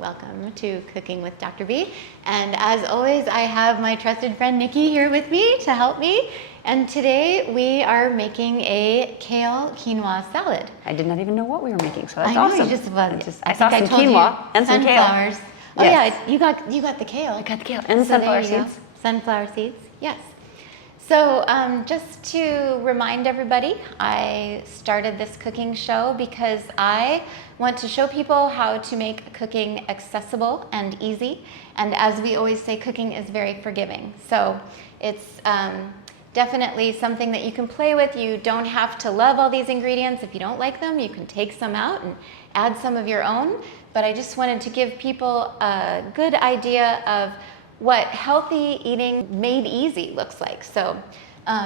Welcome to Cooking with Dr. B. And as always, I have my trusted friend Nickie here with me to help me. And today we are making a kale quinoa salad. I did not even know what we were making, so that's I know, awesome. I saw some quinoa and some kale. Oh yes. Yeah, you got the kale. I got the kale and sunflower seeds. Sunflower seeds, yes. So just to remind everybody, I started this cooking show because I want to show people how to make cooking accessible and easy. And as we always say, cooking is very forgiving. So it's definitely something that you can play with. You don't have to love all these ingredients. If you don't like them, you can take some out and add some of your own. But I just wanted to give people a good idea of what healthy eating made easy looks like. So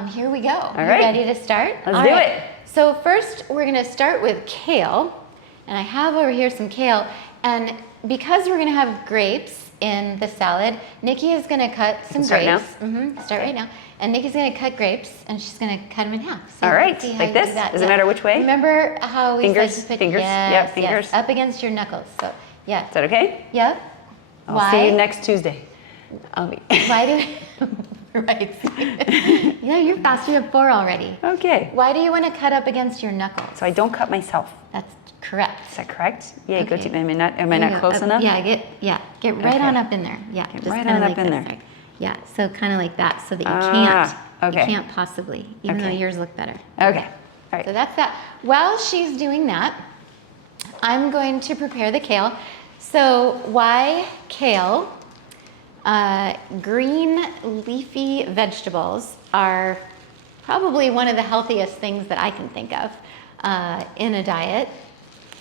here we go. All right. Ready to start? Let's do it. So first we're gonna start with kale. And I have over here some kale. And because we're gonna have grapes in the salad, Nickie is gonna cut some grapes. Start right now. And Nickie's gonna cut grapes and she's gonna cut them in half. So all right, like this? Does it matter which way? Remember how we fingers, said to put fingers, yes, fingers. Yes, up against your knuckles. So yeah. Is that okay? Yep. I'll see you next Tuesday. Why do right? Yeah, you're fast. You have 4 already. Okay. Why do you want to cut up against your knuckles? So I don't cut myself. That's correct. Is that correct? Yeah. Okay. Go to. Am I not close enough? Yeah. Get right on up in there. Yeah. Get right on up in there. Right. Yeah. So kind of like that, so that you can't. Okay. You can't possibly, even though yours look better. Okay. All right. So that's that. While she's doing that, I'm going to prepare the kale. So why kale? Green leafy vegetables are probably one of the healthiest things that I can think of in a diet.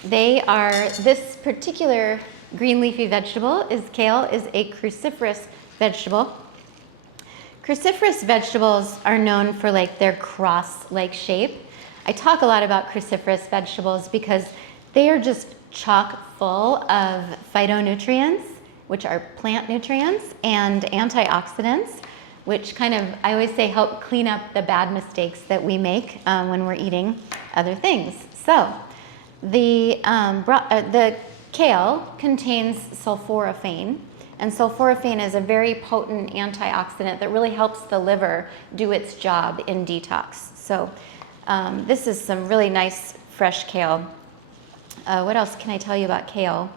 This particular green leafy vegetable kale is a cruciferous vegetable. Cruciferous vegetables are known for their cross-like shape. I talk a lot about cruciferous vegetables because they are just chock full of phytonutrients, which are plant nutrients, and antioxidants, which I always say, help clean up the bad mistakes that we make when we're eating other things. So the kale contains sulforaphane, and sulforaphane is a very potent antioxidant that really helps the liver do its job in detox. So this is some really nice fresh kale. What else can I tell you about kale?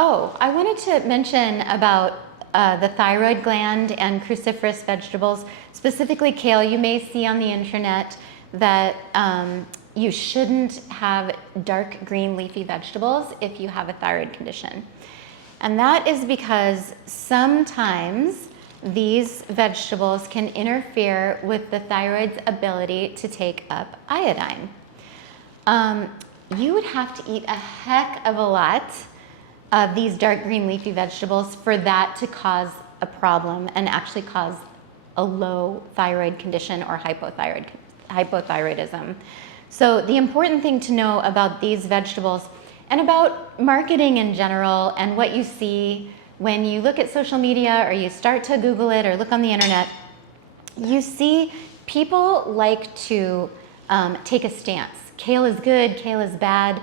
Oh, I wanted to mention about the thyroid gland and cruciferous vegetables, specifically kale. You may see on the internet that you shouldn't have dark green leafy vegetables if you have a thyroid condition. And that is because sometimes these vegetables can interfere with the thyroid's ability to take up iodine. You would have to eat a heck of a lot of these dark green leafy vegetables for that to cause a problem and actually cause a low thyroid condition or hypothyroidism. So the important thing to know about these vegetables and about marketing in general and what you see when you look at social media or you start to Google it or look on the internet, you see people like to take a stance. Kale is good, kale is bad,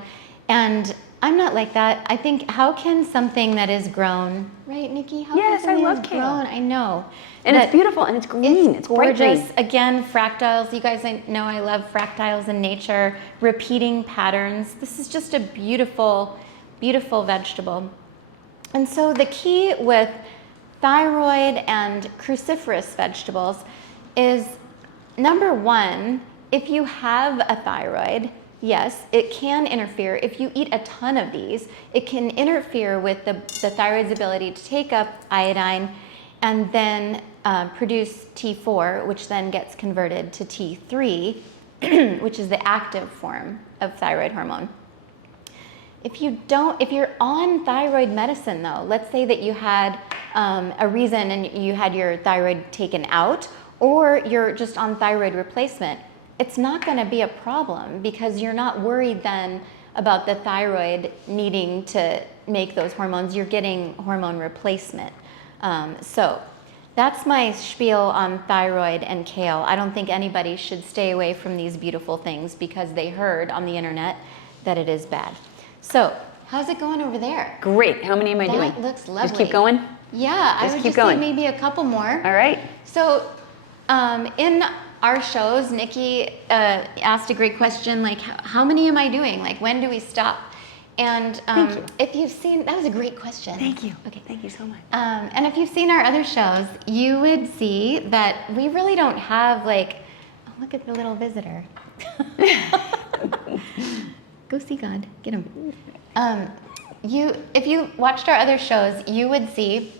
and I'm not like that. I think, how can something that is grown, right, Nickie? Yes, I love kale. I know. And it's beautiful, and it's green. It's gorgeous. Bright green. Again, fractals. You guys know I love fractals in nature, repeating patterns. This is just a beautiful, beautiful vegetable. And so the key with thyroid and cruciferous vegetables is, number one, if you have a thyroid, yes, it can interfere. If you eat a ton of these, it can interfere with the thyroid's ability to take up iodine and then produce T4, which then gets converted to T3, which is the active form of thyroid hormone. If you're on thyroid medicine though, let's say that you had a reason and you had your thyroid taken out, or you're just on thyroid replacement, it's not going to be a problem because you're not worried then about the thyroid needing to make those hormones. You're getting hormone replacement. So that's my spiel on thyroid and kale. I don't think anybody should stay away from these beautiful things because they heard on the internet that it is bad. So How's it going over there? Great. How many am I doing? That looks lovely. Just keep going? Yeah, I would keep just going. say maybe a couple more. All right. So in our shows, Nickie asked a great question, like, how many am I doing? Like, when do we stop? And Thank you. if you've seen, that was a great question. Thank you. Okay. Thank you so much. And if you've seen our other shows, you would see that we really don't have like, oh, look at the little visitor. Go see God, get him. If you watched our other shows, you would see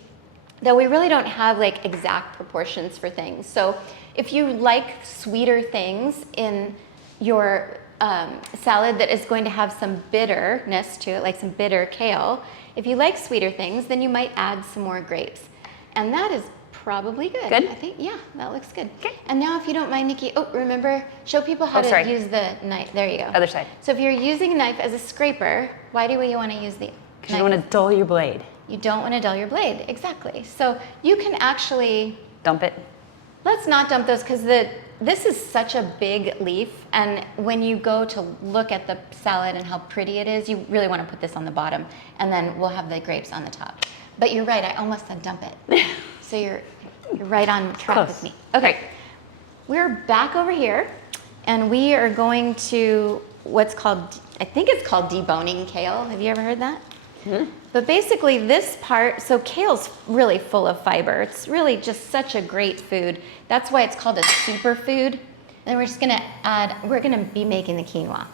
that we really don't have like exact proportions for things. So if you like sweeter things in your salad that is going to have some bitterness to it, like some bitter kale, if you like sweeter things, then you might add some more grapes. And that is probably good. Good? I think, yeah, that looks good. Okay. And now if you don't mind, Nickie, remember, show people how to use the knife. There you go. Other side. So if you're using a knife as a scraper, why do you want to use the Because you don't want to dull your blade. You don't want to dull your blade, exactly. So you can actually... Dump it. Let's not dump those because this is such a big leaf, and when you go to look at the salad and how pretty it is, you really want to put this on the bottom, and then we'll have the grapes on the top. But you're right, I almost said dump it. So you're right on track Close. with me. Okay, we're back over here, and we are going to what's called, I think it's called deboning kale. Have you ever heard that? Mm-hmm. But basically this part, so kale's really full of fiber. It's really just such a great food. That's why it's called a superfood. And then we're just gonna we're gonna be making the quinoa.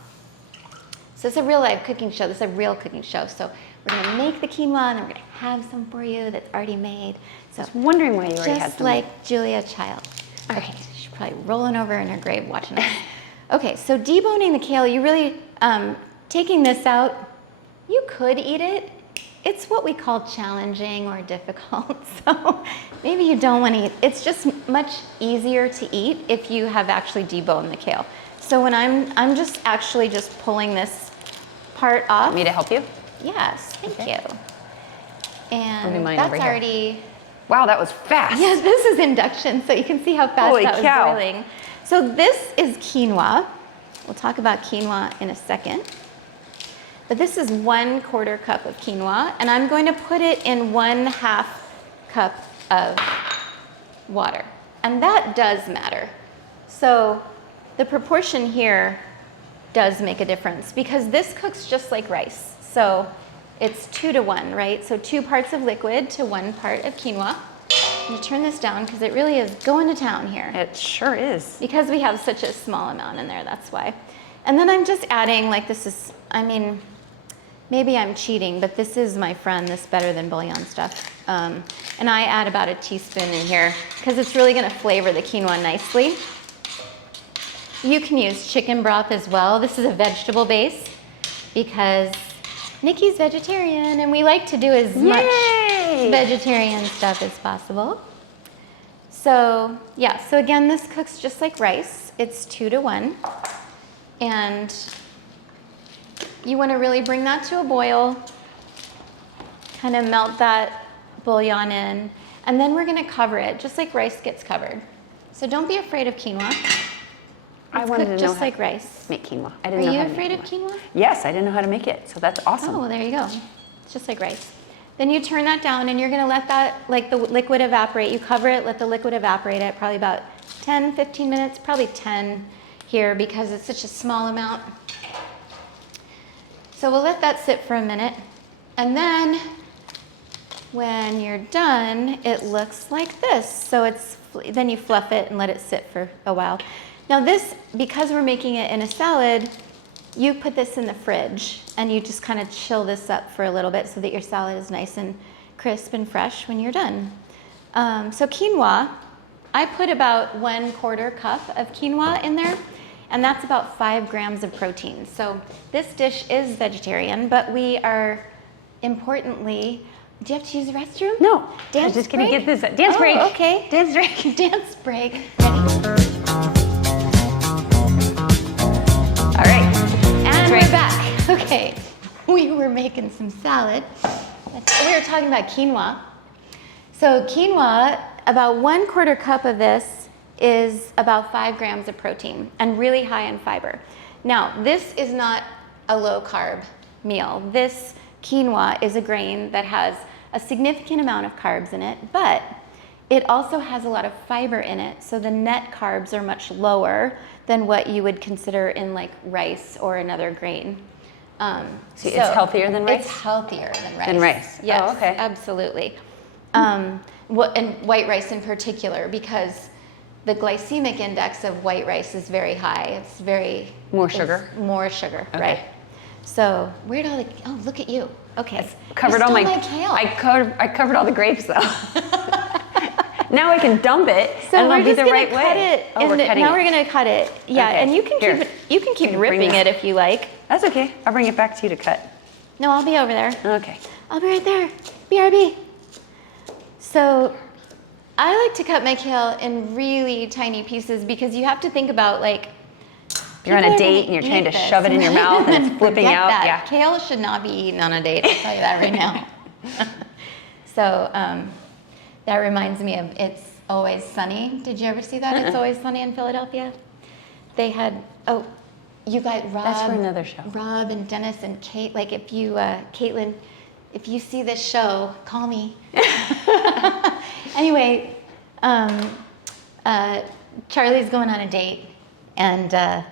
So it's a real live cooking show. This is a real cooking show. So we're gonna make the quinoa and then we're gonna have some for you that's already made. So I was wondering why you already had just some. like Julia Child. All Okay, right. she's probably rolling over in her grave watching us. Okay, so deboning the kale, you really, taking this out, you could eat it. It's what we call challenging or difficult, so maybe you don't want to eat. It's just much easier to eat if you have actually deboned the kale. So when I'm just actually just pulling this part off. Want me to help you? Yes, thank Okay. you. And I'll do mine that's over here. already, Wow, that was fast. yes, this is induction, so you can see how fast Holy that was cow. boiling. So this is quinoa. We'll talk about quinoa in a second. But this is 1/4 cup of quinoa, and I'm going to put it in 1/2 cup of water. And that does matter. So the proportion here does make a difference because this cooks just like rice. So it's 2 to 1, right? So 2 parts of liquid to 1 part of quinoa. I'm gonna turn this down because it really is going to town here. It sure is. Because we have such a small amount in there, that's why. And then I'm just adding, like this is, I mean, maybe I'm cheating, but this is my friend, this better than bouillon stuff. And I add about a teaspoon in here because it's really gonna flavor the quinoa nicely. You can use chicken broth as well. This is a vegetable base because Nickie's vegetarian and we like to do as much vegetarian stuff as possible. So yeah, so again, this cooks just like rice. It's 2 to 1. And you want to really bring that to a boil, kind of melt that bouillon in, and then we're going to cover it just like rice gets covered. So don't be afraid of quinoa. I wanted to know just how like rice. to make quinoa. I Are didn't know you how to afraid make of quinoa? Yes, I didn't know how to make it, so that's awesome. Oh, well, there you go. It's just like rice. Then you turn that down and you're going to let that, like the liquid evaporate. You cover it, let the liquid evaporate at probably about 10, 15 minutes, probably 10 here because it's such a small amount. So we'll let that sit for a minute. And then when you're done, it looks like this. So then you fluff it and let it sit for a while. Now this, because we're making it in a salad, you put this in the fridge and you just kind of chill this up for a little bit so that your salad is nice and crisp and fresh when you're done. So quinoa, I put about 1/4 cup of quinoa in there, and that's about 5 grams of protein. So this dish is vegetarian, but we are importantly, do you have to use the restroom? No, I Dance was just going to break? get this. Dance break. Okay. Dance break. Dance break. Ready? All right. And Break. we're back. Okay. We were making some salad. We were talking about quinoa. So quinoa, about 1/4 cup of this is about 5 grams of protein and really high in fiber. Now, this is not a low carb meal. This quinoa is a grain that has a significant amount of carbs in it, but it also has a lot of fiber in it, so the net carbs are much lower than what you would consider in like rice or another grain. So it's healthier than rice? It's healthier than rice. Than rice. Yes, oh, okay. Absolutely. And white rice in particular, because the glycemic index of white rice is very high. It's very... More sugar? More sugar, okay. right. So where'd all the... Oh, look at you. Okay. Covered all my kale. I covered all the grapes though. Now I can dump it, so and it'll be the right cut way. It we're going to cut it. Yeah, okay. and you can keep ripping it if you like. That's okay. I'll bring it back to you to cut. No, I'll be over there. Okay. I'll be right there. BRB. So I like to cut my kale in really tiny pieces because you have to think about like you're on a date and you're trying to shove it in your mouth and it's flipping out. That. Yeah. Kale should not be eaten on a date. I'll tell you that right now. So that reminds me of It's Always Sunny. Did you ever see that? It's Always Sunny in Philadelphia. They had you guys, Rob. That's for another show. Rob and Dennis and Kate. Like if you, Caitlin, if you see this show, call me. Anyway, Charlie's going on a date, and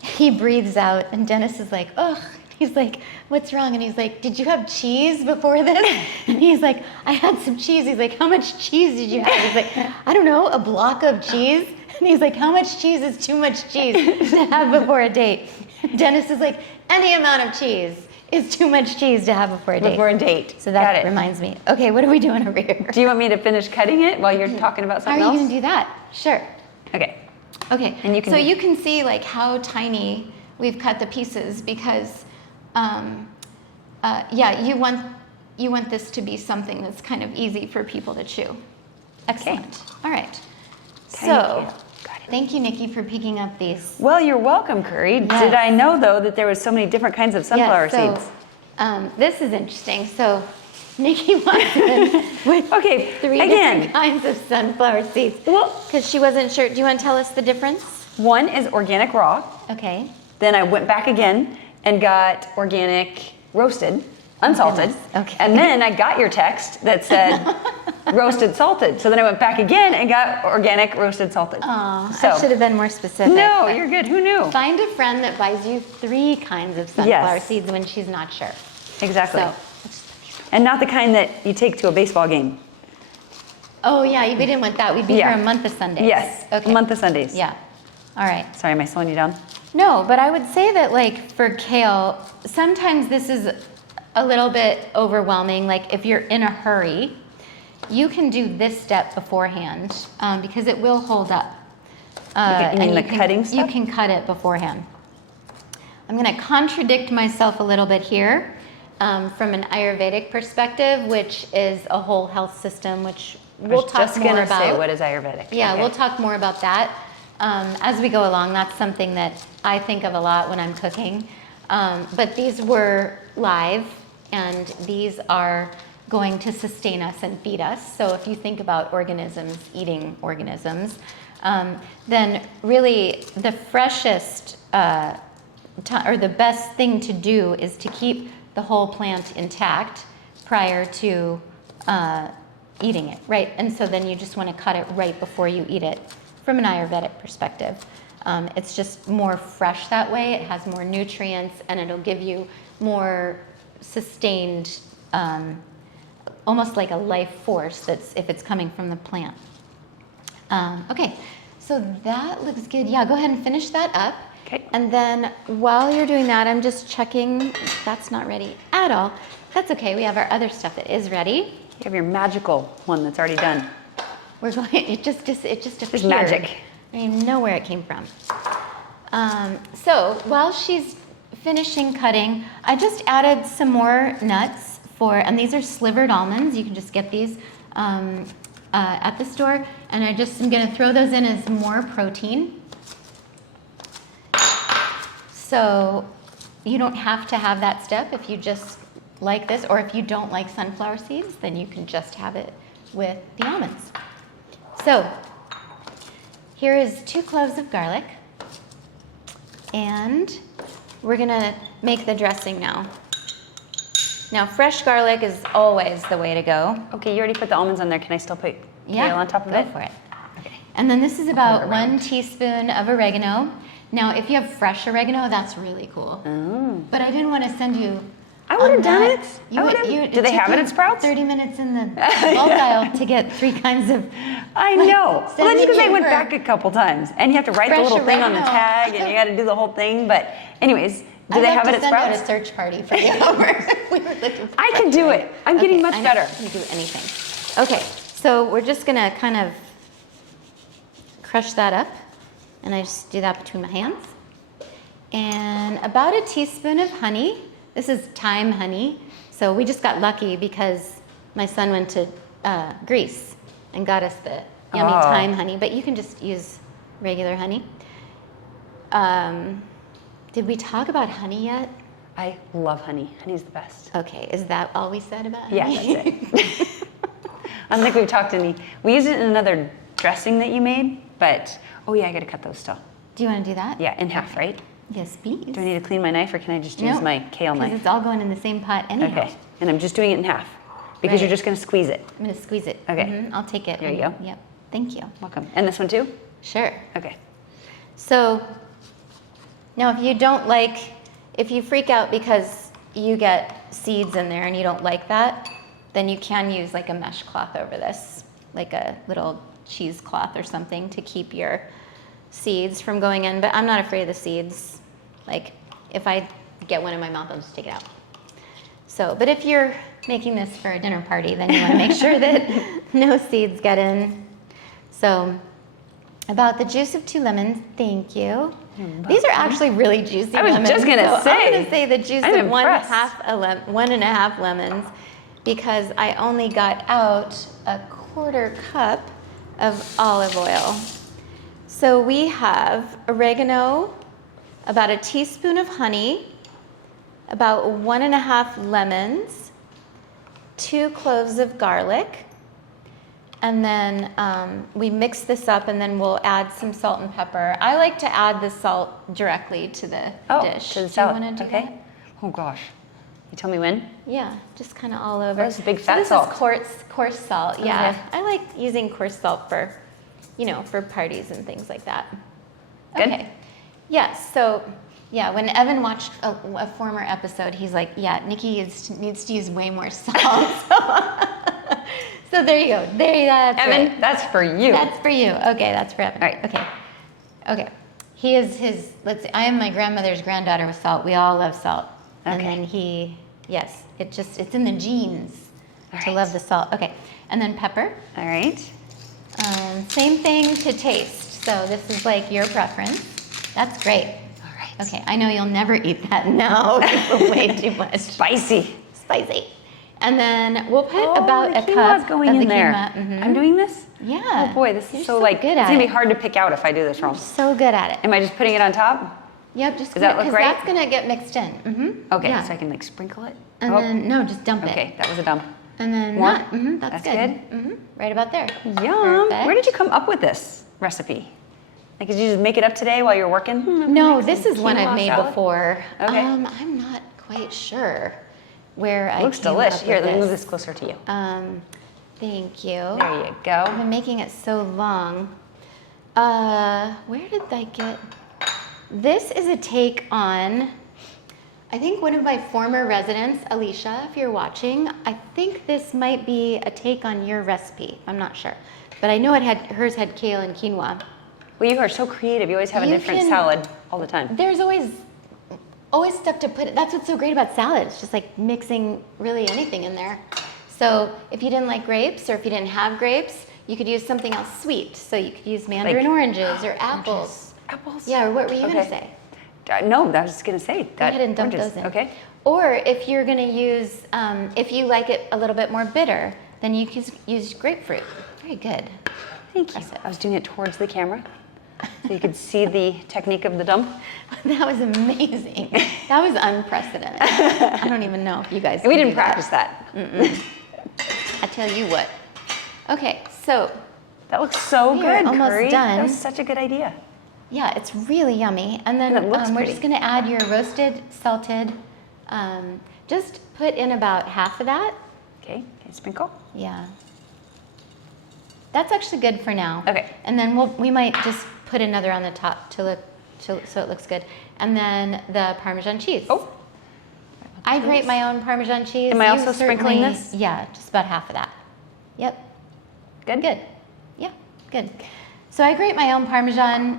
he breathes out, and Dennis is like, ugh. He's like, what's wrong? And he's like, did you have cheese before this? And he's like, I had some cheese. He's like, how much cheese did you have? He's like, I don't know, a block of cheese? And he's like, how much cheese is too much cheese to have before a date? Dennis is like, any amount of cheese is too much cheese to have before a date. Before a date. So that reminds me. Okay, what are we doing over here? Do you want me to finish cutting it while you're talking about something else? Are you else? going to do that? Sure. Okay. Okay, and you can see like how tiny we've cut the pieces because you want this to be something that's kind of easy for people to chew. Excellent. Okay. All right. Thank you, Nickie, for picking up these. Well, you're welcome, Curry. Yes. Did I know, though, that there was so many different kinds of sunflower seeds? This is interesting. So Nickie walked in with three different kinds of sunflower seeds. Well, because she wasn't sure. Do you want to tell us the difference? One is organic raw. Okay. Then I went back again and got organic roasted, unsalted. Okay. And then I got your text that said roasted salted. So then I went back again and got organic roasted salted. Oh, I should have been more specific. No, you're good. Who knew? Find a friend that buys you 3 kinds of sunflower seeds when she's not sure. Exactly. So, and not the kind that you take to a baseball game. Oh yeah, we didn't want that. We'd be here a month of Sundays. Yes, okay. A month of Sundays. Yeah. All right. Sorry, am I slowing you down? No, but I would say that like for kale, sometimes this is a little bit overwhelming. Like if you're in a hurry, you can do this step beforehand because it will hold up. You mean the cutting stuff? You can cut it beforehand. I'm going to contradict myself a little bit here from an Ayurvedic perspective, which is a whole health system, which we'll talk more about. Say, what is Ayurvedic? Yeah, okay. We'll talk more about that as we go along. That's something that I think of a lot when I'm cooking. But these were live, and these are going to sustain us and feed us. So if you think about organisms eating organisms, then really the freshest or the best thing to do is to keep the whole plant intact prior to eating it, right? And so then you just want to cut it right before you eat it from an Ayurvedic perspective. It's just more fresh that way. It has more nutrients, and it'll give you more sustained, almost like a life force that's if it's coming from the plant. Okay, so that looks good. Yeah, go ahead and finish that up. Okay. And then while you're doing that, I'm just checking. That's not ready at all. That's okay. We have our other stuff that is ready. You have your magical one that's already done. We're going. It just appeared. It's magic. I don't even know where it came from. So while she's finishing cutting, I just added some more nuts and these are slivered almonds. You can just get these at the store, and I'm going to throw those in as more protein. So you don't have to have that step if you just like this, or if you don't like sunflower seeds, then you can just have it with the almonds. So here is 2 cloves of garlic, and we're gonna make the dressing now. Now, fresh garlic is always the way to go. Okay, you already put the almonds on there. Can I still put kale on top of it? Go for it. Okay. And then this is about 1 teaspoon of oregano. Now, if you have fresh oregano, that's really cool. Oh. But I didn't want to send you. I would have done it. Do they have it at Sprouts? 30 minutes in the bulk aisle to get 3 kinds of. I know. Well, that's because I went for back a couple times, and you have to write the fresh little thing on the oregano. tag, and you got to do the whole thing. But anyways, do they have it at I'd love to Sprouts? send out a search party for you. We were looking for I can do it. I'm getting much better. I can do anything. Okay, so we're just gonna kind of crush that up, and I just do that between my hands. And about a teaspoon of honey. This is thyme honey. So we just got lucky because my son went to Greece and got us the yummy thyme honey, but you can just use regular honey. Did we talk about honey yet? I love honey. Honey's the best. Okay, is that all we said about honey? Yeah, that's it. I don't think we've talked any. We used it in another dressing that you made, but oh yeah, I got to cut those still. Do you want to do that? Yeah, in half, right? Yes, please. Do I need to clean my knife, or can I just use my kale because knife? it's all going in the same pot anyhow. Okay, and I'm just doing it in half because you're just going to squeeze it. I'm going to squeeze it. Okay. I'll take it. Here you go. Yep. Thank you. Welcome. And this one too? Sure. Okay. So now if you freak out because you get seeds in there and you don't like that, then you can use like a mesh cloth over this, like a little cheesecloth or something to keep your seeds from going in. But I'm not afraid of the seeds. Like if I get one in my mouth, I'll just take it out. So, but if you're making this for a dinner party, then you want to make sure that no seeds get in. So about the juice of 2 lemons, thank you. These are actually really juicy lemons. I was just going to say. I'm going to say the juice I'm of impressed. 1.5 lemons because I only got out a 1/4 cup of olive oil. So we have oregano, about a teaspoon of honey, about 1.5 lemons, 2 cloves of garlic, and then we mix this up, and then we'll add some salt and pepper. I like to add the salt directly to the dish. To the salad. Do you want to do okay. that? Oh gosh. You tell me when? Yeah, just kind of all over. That's big fat so salt. This is coarse salt. Yeah, Okay. I like using coarse salt for, for parties and things like that. Good. Okay. Yes. So, yeah, when Evan watched a former episode, he's like, "Yeah, Nickie needs to use way more salt." So there you go. That's Evan, right. that's for you. That's for you. Okay, that's for Evan. All right. Okay. He is his. Let's see. I am my grandmother's granddaughter with salt. We all love salt. And Okay. then it's in the genes to love the salt. Okay, and then pepper. All right. Same thing to taste. So this is like your preference. That's great. All right. Okay, I know you'll never eat that now. It's way too much. Spicy. Spicy. And then we'll put about the a quinoa's cup going of in the there. quinoa. Mhm. I'm doing this? Yeah. Oh boy, this You're is so like, good it's at going to it. be hard to pick out if I do this wrong. So good at it. Am I just putting it on top? Yep, just Does that look because right? that's gonna get mixed in. Mm-hmm. Okay, Yeah. so I can like sprinkle it? And Oh, then no, just dump it. okay, that was a dump. And then More? not. Mm-hmm, that's good. Mm-hmm. Right about there. Yum. Perfect. Where did you come up with this recipe? Like, did you just make it up today while you're working? No, this is one quinoa I've made salad? before. Okay. I'm not quite sure where I Looks came delicious. up Here, with let me move this. this closer to you. Thank you. There you I've go. been making it so long. Where did I get? This is a take on, I think one of my former residents, Alicia, if you're watching, I think this might be a take on your recipe. I'm not sure. But I know hers had kale and quinoa. Well, you are so creative. You always have a You different can- salad all the time. There's always stuff to put. That's what's so great about salad. It's just like mixing really anything in there. So if you didn't like grapes, or if you didn't have grapes, you could use something else sweet. So you could use mandarin Like oranges or apples. Apples? Yeah, or what were you going to Okay. say? No, I was just going to say. Go ahead and dump those in. Okay. Or if you're going to use, if you like it a little bit more bitter, then you can use grapefruit. Very good. Thank you. I was doing it towards the camera so you could see the technique of the dump. That was amazing. That was unprecedented. I don't even know if you guys. And we can didn't do that. practice that. I tell you what. Okay, so That looks so We are good, almost Curry. done. That was such a good idea. yeah, it's really yummy. And then And it looks we're pretty. just going to add your roasted, salted just put in about half of that. Okay, sprinkle. Yeah. That's actually good for now. Okay. And then we might just put another on the top so it looks good. And then the Parmesan cheese. Oh. I grate my own Parmesan cheese. Am I also You sprinkling certainly- this? Yeah, just about half of that. Yep. Good? Good. Yeah, good. So I grate my own Parmesan.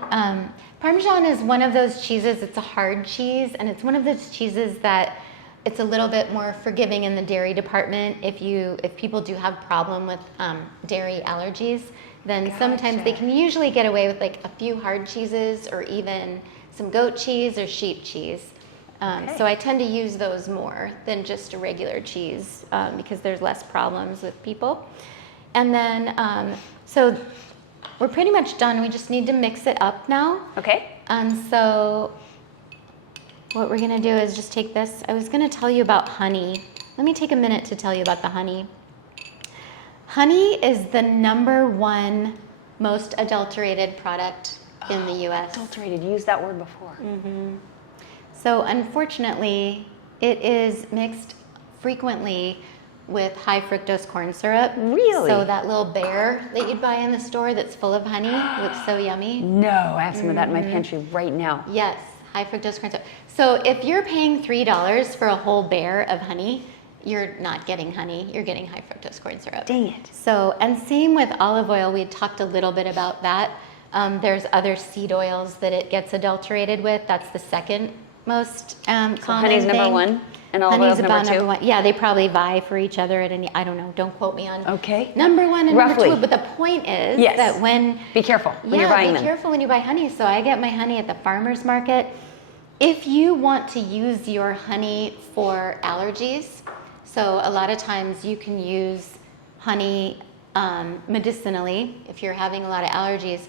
Parmesan is one of those cheeses, it's a hard cheese, and it's one of those cheeses that it's a little bit more forgiving in the dairy department. If people do have problem with dairy allergies, then sometimes they can usually get away with like a few hard cheeses or even some goat cheese or sheep cheese. So I tend to use those more than just a regular cheese because there's less problems with people. And then, so we're pretty much done. We just need to mix it up now. Okay. And so what we're gonna do is just take this. I was gonna tell you about honey. Let me take a minute to tell you about the honey. Honey is the #1 most adulterated product in the US. Adulterated, you used that word before. Mm-hmm. So unfortunately, it is mixed frequently with high fructose corn syrup. Really? So that little bear that you'd buy in the store that's full of honey looks so yummy. No, I have some of that in my pantry right now. Yes, high fructose corn syrup. So if you're paying $3 for a whole bear of honey, you're not getting honey, you're getting high fructose corn syrup. Dang it. So, and same with olive oil, we had talked a little bit about that. There's other seed oils that it gets adulterated with. That's the second most common honey's thing. #1 and olive Honey's oil's about #2? #1. Yeah, they probably vie for each other at any, I don't know, don't quote me on Okay. #1 and Roughly. #2. But the point is Yes. that when Be careful when you're buying be them. careful when you buy honey. So I get my honey at the farmer's market. If you want to use your honey for allergies, so a lot of times you can use honey medicinally if you're having a lot of allergies.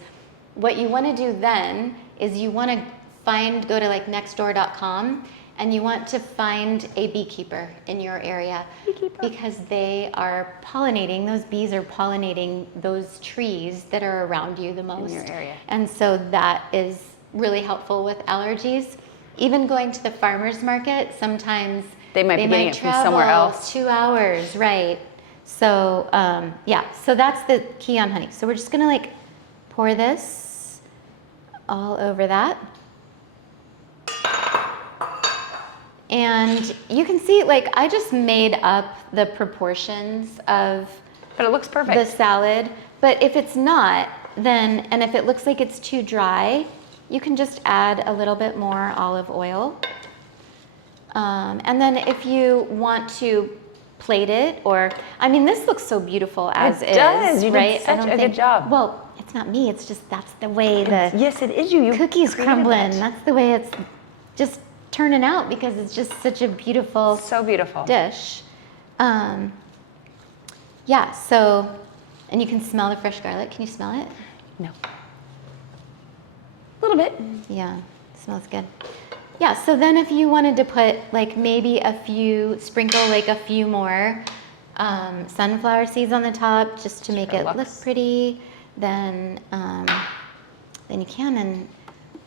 What you want to do then is you want to go to like nextdoor.com and you want to find a beekeeper in your area because they are pollinating, those bees are pollinating those trees that are around you the most. In your area. And so that is really helpful with allergies. Even going to the farmer's market, sometimes They might be getting it from travel somewhere else. 2 hours, right? So yeah, so that's the key on honey. So we're just gonna like pour this all over that. And you can see, like, I just made up the proportions of But it looks perfect. the salad. But if it's not, then, and if it looks like it's too dry, you can just add a little bit more olive oil. And then if you want to plate it, or, I mean, this looks so beautiful as It is, does. You did right? such a good job. Well, it's not me. It's just that's the way the Yes, it is you. You cookies created crumbling. that. That's the way it's just turning out because it's just such a beautiful So beautiful. dish. Yeah, so, and you can smell the fresh garlic. Can you smell it? No. A little bit. Yeah, it smells good. Yeah, so then if you wanted to put like maybe sprinkle like a few more sunflower seeds on the top just to make it look pretty, then you can, and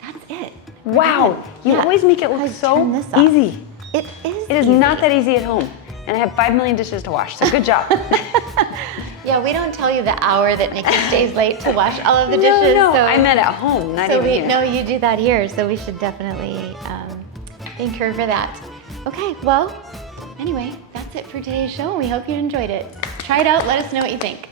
that's it. Wow. You Yeah. always make it look I so turned this off. easy. It is. It is easy. not that easy at home. And I have 5 million dishes to wash, so good job. Yeah, we don't tell you the hour that Nickie stays late to wash all of the dishes. No, so I meant at home, not so even we here. know you do that here, so we should definitely thank her for that. Okay, well, anyway, that's it for today's show. We hope you enjoyed it. Try it out. Let us know what you think.